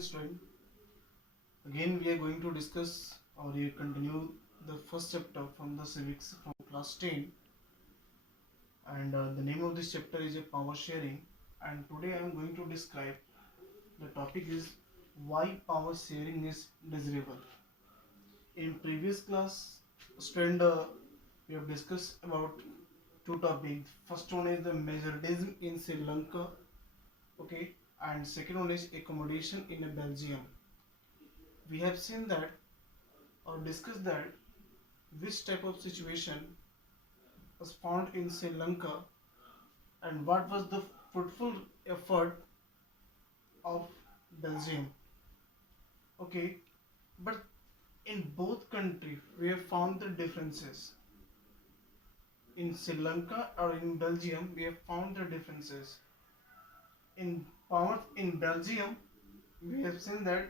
Student, again we are going to discuss or we continue the first chapter from the civics from class 10, and the name of this chapter is a power sharing, and today I am going to describe the topic is why power sharing is desirable. In previous class, student, we have discussed about two topics. First one is the majoritism in Sri Lanka, okay, and second one is accommodation in Belgium. We have seen that or discussed that which type of situation was found in Sri Lanka and what was the fruitful effort of Belgium. Okay, but in both countries we have found the differences. In Sri Lanka or in Belgium we have found the differences. In Belgium we have seen that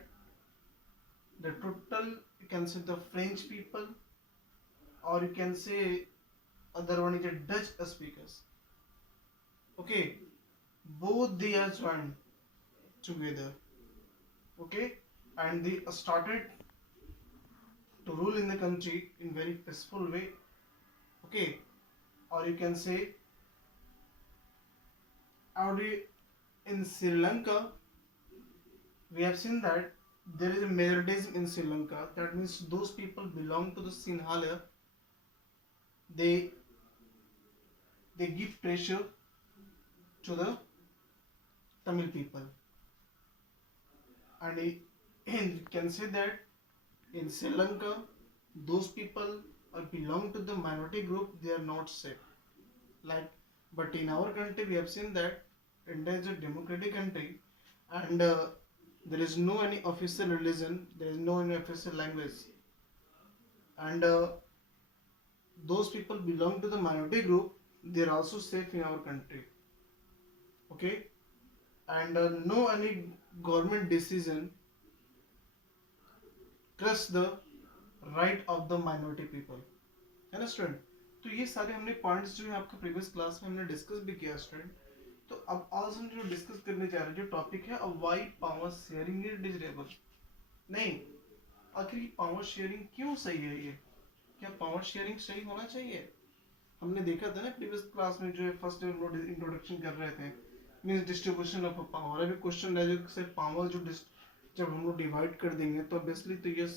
the total, you can say, the French people, or you can say other one is the Dutch speakers. Okay, both they are joined together. Okay, and they started to rule in the country in very peaceful way. Okay, or you can say, in Sri Lanka we have seen that there is a majoritism in Sri Lanka. That means those people belong to the Sinhala. They give pressure to the Tamil people, and you can say that in Sri Lanka those people belong to the minority group. They are not safe. Like, but in our country we have seen that India is a democratic country, and there is no any official religion, there is no any official language, and those people belong to the minority group. They are also safe in our country. Okay, and no any government decision crush the right of the minority people. है ना student? तो ये सारे हमने points जो है आपका previous class में हमने डिस्कस भी किया स्टूडेंट. तो अब आज हम जो डिस्कस करने जा रहे हैं जो टॉपिक है why power sharing is desirable. नहीं, आखिर ये पावर शेयरिंग क्यों सही है? ये क्या पावर शेयरिंग सही होना चाहिए? हमने देखा था ना प्रीवियस क्लास में जो है फर्स्ट हम लोग इंट्रोडक्शन कर रहे थे, मींस डिस्ट्रीब्यूशन ऑफ पावर. अभी क्वेश्चन है जो पावर जो जब हम लोग डिवाइड कर देंगे तो ऑब्वियसली तो ये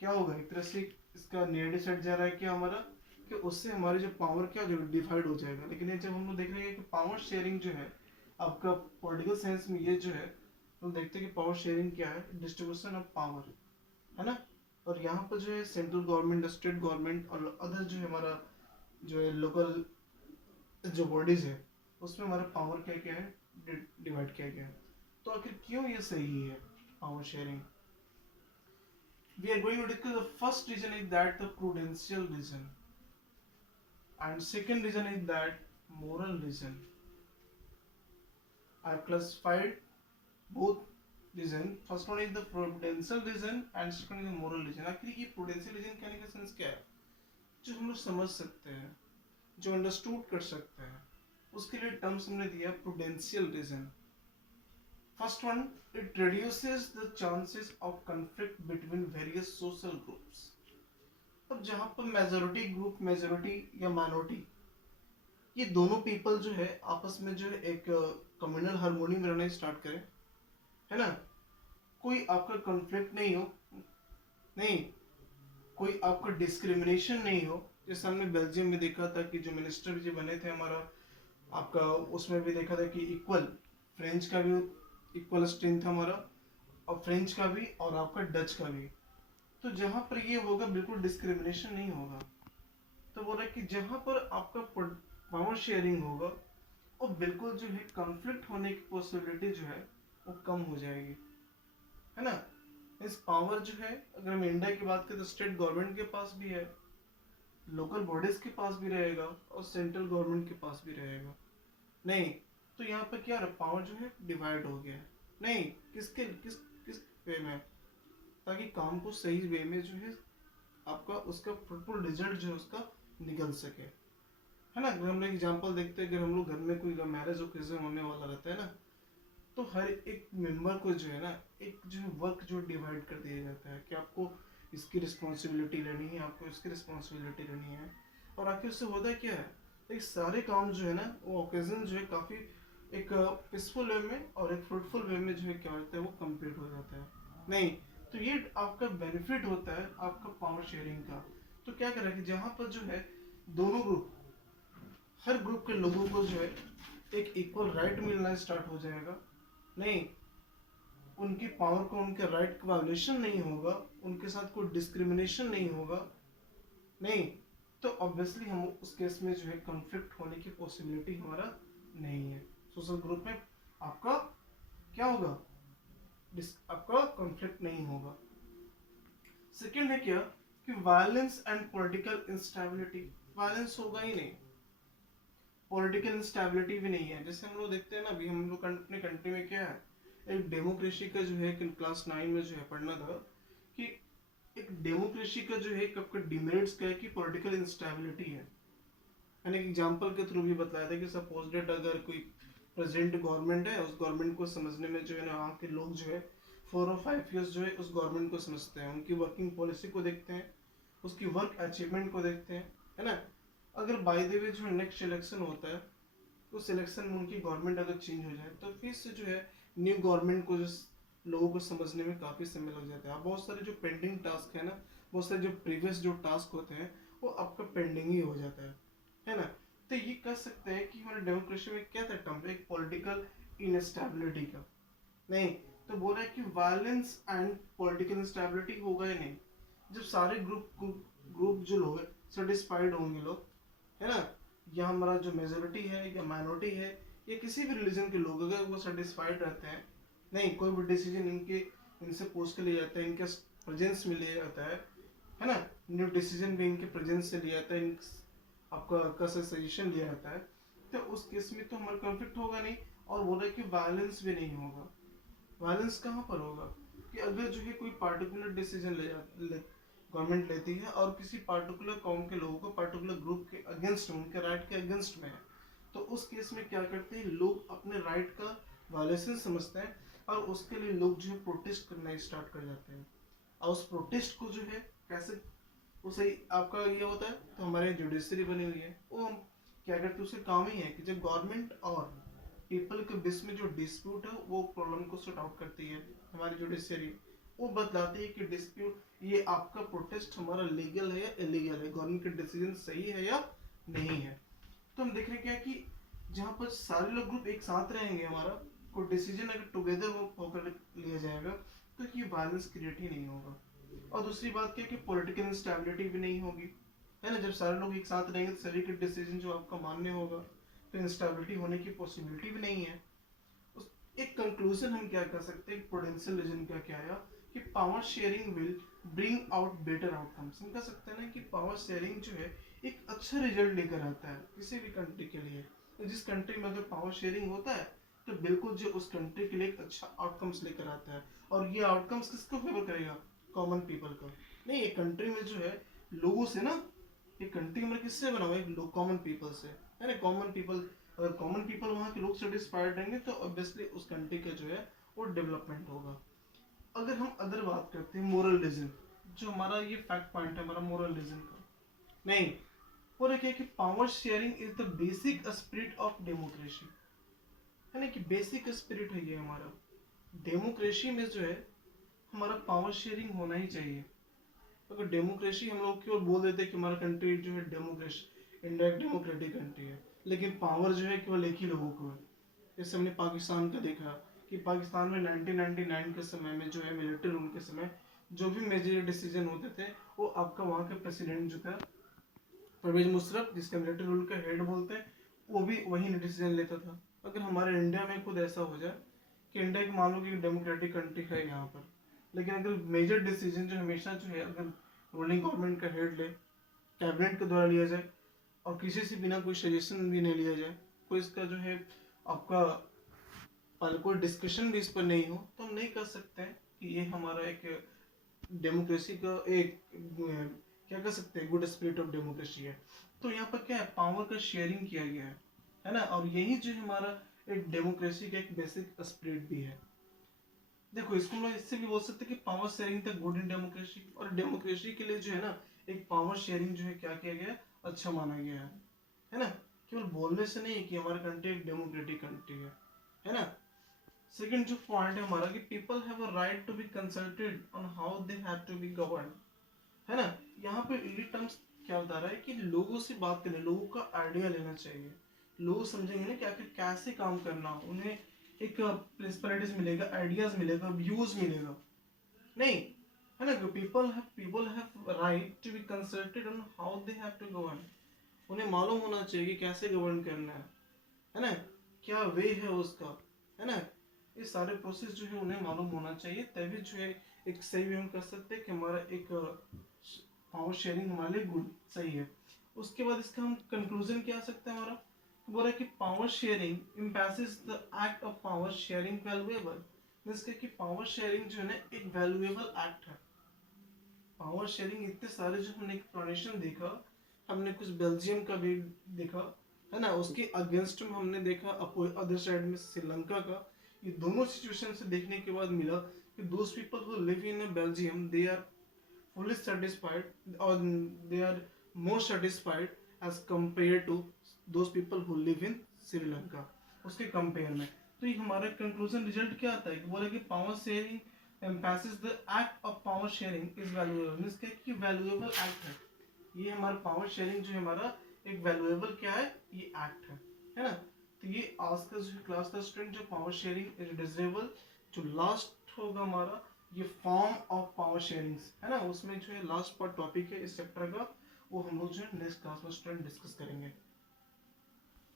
क्या होगा, एक तरह से इसका नेगेटिव साइड जा रहा है क्या हमारा, कि उससे हमारी जो पावर क्या जो डिवाइड हो जाएगा. लेकिन ये जब हम लोग देख रहे हैं कि पावर शेयरिंग जो है आपका पॉलिटिकल साइंस में ये जो है तो देखते हैं कि पावर शेयरिंग क्या है, डिस्ट्रीब्यूशन ऑफ पावर, है ना. और यहाँ पर जो है सेंट्रल गवर्नमेंट, स्टेट गवर्नमेंट और अदर जो है हमारा जो है लोकल जो बॉडीज है उसमें हमारा पावर क्या क्या है डिवाइड किया गया है. तो आखिर क्यों ये सही है power sharing? We are going to discuss the first reason is that the prudential reason, and second reason is that moral reason. I have classified both reason. First one is the prudential reason and second is the moral reason. आखिर ये prudential reason कहने का sense क्या है? जो हम लोग समझ सकते हैं, जो अंडरस्टूड कर सकते हैं, उसके लिए टर्म्स हमने दिया prudential reason. First one, it reduces the chances of conflict between various social groups. अब जहाँ पर मेजोरिटी ग्रुप, मेजोरिटी या माइनॉरिटी, ये दोनों पीपल जो है आपस में जो है एक कम्युनल हार्मोनी में रहना स्टार्ट करें, है ना, कोई आपका कॉन्फ्लिक्ट नहीं हो, नहीं कोई आपका डिस्क्रिमिनेशन नहीं हो. जैसे हमने बेल्जियम में देखा था कि जो मिनिस्टर जो बने थे हमारा आपका, उसमें भी देखा था कि इक्वल फ्रेंच का भी इक्वल स्ट्रेंथ हमारा, और फ्रेंच का भी और आपका डच का भी. तो जहां पर ये होगा बिल्कुल डिस्क्रिमिनेशन नहीं होगा. तो बोल रहा है कि जहां पर आपका पावर शेयरिंग होगा वो बिल्कुल जो है कॉन्फ्लिक्ट होने की पॉसिबिलिटी जो है वो कम हो जाएगी, है ना. इस पावर जो है अगर हम इंडिया की बात करें तो स्टेट गवर्नमेंट के पास भी है, लोकल बॉडीज के पास भी रहेगा और सेंट्रल गवर्नमेंट के पास भी रहेगा. नहीं, तो यहाँ पर क्या पावर जो है डिवाइड हो गया है. नहीं, किस किस वे में, ताकि काम को सही वे में जो है आपका उसका फ्रूटफुल रिजल्ट जो है उसका निकल सके, है ना. अगर हम लोग एग्जांपल देखते हैं, अगर हम लोग घर में कोई मैरिज ओकेजन होने वाला रहता है ना, तो हर एक मेंबर को जो है ना एक जो वर्क जो डिवाइड कर दिया जाता है कि आपको इसकी रिस्पॉन्सिबिलिटी लेनी है, आपको इसकी रिस्पॉन्सिबिलिटी लेनी है। और आखिर उससे होता क्या है, ये सारे काम जो है ना वो ओकेजन जो है काफ़ी एक पीसफुल वे में और एक फ्रूटफुल वे में जो है क्या होता है वो कंप्लीट हो जाता है। नहीं तो ये आपका बेनिफिट होता है आपका पावर शेयरिंग का। तो क्या करें कि जहाँ पर जो है दोनों ग्रुप, हर ग्रुप के लोगों को जो है एक इक्वल राइट मिलना स्टार्ट हो जाएगा। नहीं, उनकी पावर को, उनके राइट का वायोलेशन नहीं होगा, उनके साथ कोई डिस्क्रिमिनेशन नहीं होगा। नहीं तो ऑब्वियसली हम उस केस में जो है कॉन्फ्लिक्ट होने की पॉसिबिलिटी हमारा नहीं है। सोशल ग्रुप में आपका क्या होगा, आपका कॉन्फ्लिक्ट नहीं होगा। सेकेंड है क्या कि violence and political instability, violence होगा ही नहीं, पॉलिटिकल इंस्टेबिलिटी भी नहीं है। जैसे हम लोग देखते हैं ना, अभी हम लोग अपने कंट्री में क्या है, एक डेमोक्रेसी का जो है क्लास 9 में जो है पढ़ना था कि एक डेमोक्रेसी का जो है आपका डिमेरिट्स क्या है कि पॉलिटिकल इंस्टेबिलिटी है। मैंने एक एग्जांपल के थ्रू भी बताया था कि सपोज डेट अगर कोई प्रेजेंट गवर्नमेंट है, उस गवर्नमेंट को समझने में जो है ना वहाँ के लोग जो है 4 और 5 ईयर्स जो है उस गवर्नमेंट को समझते हैं, उनकी वर्किंग पॉलिसी को देखते हैं, उसकी वर्क अचीवमेंट को देखते हैं, है ना। अगर बाय द वे जो है नेक्स्ट इलेक्शन होता है, उस इलेक्शन में उनकी गवर्नमेंट अगर चेंज हो जाए तो फिर से जो है न्यू गवर्नमेंट को जो लोगों को समझने में काफ़ी समय लग जाता है। बहुत सारे जो पेंडिंग टास्क है ना, बहुत सारे जो प्रीवियस जो टास्क होते हैं वो आपका पेंडिंग ही हो जाता है ना। तो ये कह सकते हैं कि हमारे डेमोक्रेसी में क्या था टर्म, एक पॉलिटिकल इनस्टेबिलिटी का। नहीं तो बोल रहे हैं कि वायलेंस एंड पॉलिटिकल इंस्टेबिलिटी होगा ही नहीं जब सारे ग्रुप जो लोग सेटिस्फाइड होंगे लोग, है ना, या हमारा जो मेजोरिटी है या माइनॉरिटी है या किसी भी रिलीजन के लोग अगर वो सेटिस्फाइड रहते हैं। नहीं, कोई भी डिसीजन इनसे पूछ के लिया जाता है, इनके प्रेजेंस में लिया जाता है ना, न्यू डिसीजन भी इनके प्रेजेंस से लिया जाता है, आपका सजेशन लिया जाता है। तो उस केस में तो हमारा कॉन्फ्लिक्ट होगा नहीं। और बोल रहे कि वायलेंस भी नहीं होगा। वायलेंस कहाँ पर होगा कि अगर जो है कोई पार्टिकुलर डिसीजन गवर्नमेंट लेती है और किसी पार्टिकुलर कौम के लोगों को पार्टिकुलर ग्रुप के अगेंस्ट में, उनके राइट के अगेंस्ट में है, तो उस केस में क्या करते हैं लोग अपने राइट का वायलेशन समझते हैं और उसके लिए लोग जो है प्रोटेस्ट करना स्टार्ट कर जाते हैं। और उस प्रोटेस्ट को जो है कैसे, उसे आपका ये होता है, तो हमारे जुडिशरी बनी हुई है, वो हम क्या करते हैं, उसका काम ही है कि जब गवर्नमेंट और पीपल के बीच में जो डिस्प्यूट है वो प्रॉब्लम को सॉर्ट आउट करती है हमारी जुडिशरी। वो बतलाती है कि डिस्प्यूट, ये आपका प्रोटेस्ट हमारा लीगल है या इलीगल है, गवर्नमेंट का डिसीजन सही है या नहीं है। तो हम देख रहे क्या कि जहाँ पर सारे लोग ग्रुप एक साथ रहेंगे, हमारा कोई डिसीजन अगर टुगेदर होकर लिया जाएगा तो ये वायलेंस क्रिएट ही नहीं होगा। और दूसरी बात क्या कि पॉलिटिकल इंस्टेबिलिटी भी नहीं होगी, है ना। जब सारे लोग एक साथ रहेंगे तो सभी के डिसीजन जो आपका मान्य होगा, तो इंस्टेबिलिटी होने की पॉसिबिलिटी भी नहीं है। उस एक कंक्लूजन हम क्या कर सकते हैं, प्रूडेंशियल रीजन का क्या आया कि power sharing will bring out better outcomes. हम कह सकते हैं ना कि पावर शेयरिंग जो है एक अच्छा रिजल्ट लेकर आता है किसी भी कंट्री के लिए। तो जिस कंट्री में अगर पावर शेयरिंग होता है तो बिल्कुल जो उस कंट्री के लिए एक अच्छा आउटकम्स लेकर आता है। और ये आउटकम्स किसको फेवर करेगा, कॉमन पीपल का। नहीं, एक कंट्री में जो है लोगों से ना, एक कंट्री में किससे बना हुआ है, कॉमन पीपल से, है ना। कॉमन पीपल, अगर कॉमन पीपल वहाँ के लोग सेटिस्फाइड रहेंगे तो ऑब्वियसली उस कंट्री का जो है वो डेवलपमेंट होगा। अगर हम अदर बात करते हैं मोरल रीजन, जो हमारा ये फैक्ट पॉइंट है हमारा मोरल रीजन का। नहीं, वो रखिए कि power sharing is the basic spirit of democracy, है ना, कि बेसिक स्पिरिट है ये हमारा डेमोक्रेसी में जो है हमारा पावर शेयरिंग होना ही चाहिए। अगर डेमोक्रेसी हम लोग क्यों बोल देते हैं कि हमारा कंट्री जो है डेमोक्रेसी इंडायरेक्ट डेमोक्रेटिक कंट्री है, लेकिन पावर जो है केवल एक ही लोगों को है। जैसे हमने पाकिस्तान का देखा कि पाकिस्तान में 1999 के समय में जो है मिलिट्री रूल के समय जो भी मेजर डिसीजन होते थे वो आपका वहाँ के प्रेसिडेंट जो था परवेज मुशर्रफ, जिसके मिलिट्री रूल का हेड बोलते हैं, वो भी वही डिसीजन लेता था। अगर हमारे इंडिया में खुद ऐसा हो जाए कि इंडिया की मान लो कि डेमोक्रेटिक कंट्री है यहाँ पर, लेकिन अगर मेजर डिसीजन जो हमेशा जो है अगर रूलिंग गवर्नमेंट का हेड ले, कैबिनेट के द्वारा लिया जाए और किसी से बिना कोई सजेशन भी नहीं लिया जाए, कोई इसका जो है आपका कोई डिस्कशन भी इस पर नहीं हो, तो हम नहीं कर सकते हैं कि ये हमारा एक डेमोक्रेसी का एक क्या कर सकते हैं गुड स्पिरिट ऑफ डेमोक्रेसी है। तो यहाँ पर क्या है, पावर का शेयरिंग किया गया है ना। और यही जो हमारा एक डेमोक्रेसी का एक बेसिक स्पिरिट भी है। देखो इसको हम लोग इससे भी बोल सकते हैं कि power sharing the good in democracy, और डेमोक्रेसी के लिए जो है ना एक पावर शेयरिंग जो है क्या किया गया, अच्छा माना गया है ना। केवल बोलने से नहीं कि हमारा कंट्री एक डेमोक्रेटिक कंट्री है ना। सेकंड जो पॉइंट है हमारा कि people have a right to be consulted on how they have to be govern, है ना। यहाँ पे इंग्लिश टर्म्स क्या बता रहा है कि लोगों से बात करने, लोगों का आइडिया लेना चाहिए। लोग समझेंगे ना कि आखिर कैसे काम करना, उन्हें एक प्रिंसिपलिटीज मिलेगा, आइडियाज मिलेगा, व्यूज मिलेगा, नहीं, है ना। People have right to be consulted on how they have to govern. उन्हें मालूम होना चाहिए कि कैसे गवर्न करना है ना, क्या वे है उसका, है ना। ये सारे प्रोसेस जो है उन्हें मालूम होना चाहिए, तभी जो है एक सही वे हम कर सकते हैं कि हमारा एक पावर शेयरिंग हमारे लिए गुड सही है। उसके बाद इसका हम कंक्लूजन क्या आ सकता है हमारा, बोल रहा है कि power sharing impasses the act of power sharing valuable. Means कि पावर शेयरिंग जो है ना एक वैल्यूएबल एक्ट है। पावर शेयरिंग इतने सारे जो हमने एक्सप्लेनेशन देखा, हमने कुछ बेल्जियम का भी देखा, है ना, उसके अगेंस्ट में हमने देखा अदर साइड में श्रीलंका का। ये दोनों सिचुएशन से देखने के बाद मिला कि those people who live in Belgium they are fully satisfied or they are more satisfied as compared to those people who live in Sri Lanka, उसके कंपेयर में। तो ये हमारा कंक्लूजन रिजल्ट क्या आता है कि बोले कि power sharing emphasis the act of power sharing is valuable, means कि वैल्यूएबल एक्ट है ये हमारा पावर शेयरिंग जो है हमारा एक वैल्यूएबल क्या है, ये एक्ट है ना। तो ये आज का जो क्लास का स्टूडेंट जो पावर शेयरिंग इज डिसेबल, जो लास्ट होगा हमारा ये फॉर्म ऑफ पावर शेयरिंग्स, है ना, उसमें जो है लास्ट पार्ट टॉपिक है इस चैप्टर का, वो हम लोग जो है नेक्स्ट क्लास में स्टूडेंट डिस्कस करेंगे।